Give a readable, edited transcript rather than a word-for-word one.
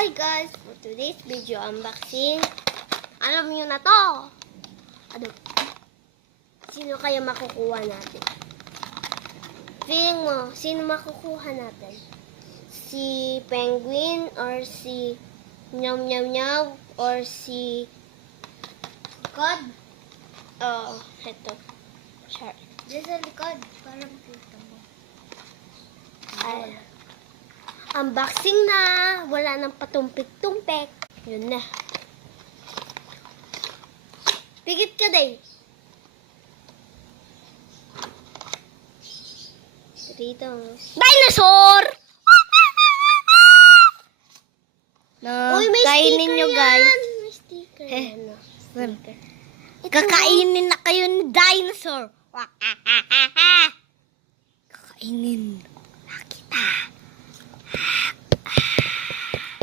Hi guys, for today's video unboxing, alam niyo na to. Ano? Sino kaya makukuha natin? Feeling mo, sino makukuha natin? Si Penguin or si Nyam Nyam Nyam or si God? Oh, eto. Shark. Diyan sa likod, para makita mo. Ay. Unboxing na. Wala nang patumpik-tumpik. Yun na. Pigit ka, Day. Dito. Dinosaur! No, Uy, may kainin sticker nyo, yan. guys. May sticker Eh, yan. No? sir. Ito, Kakainin na kayo ni dinosaur. Kakainin na kita.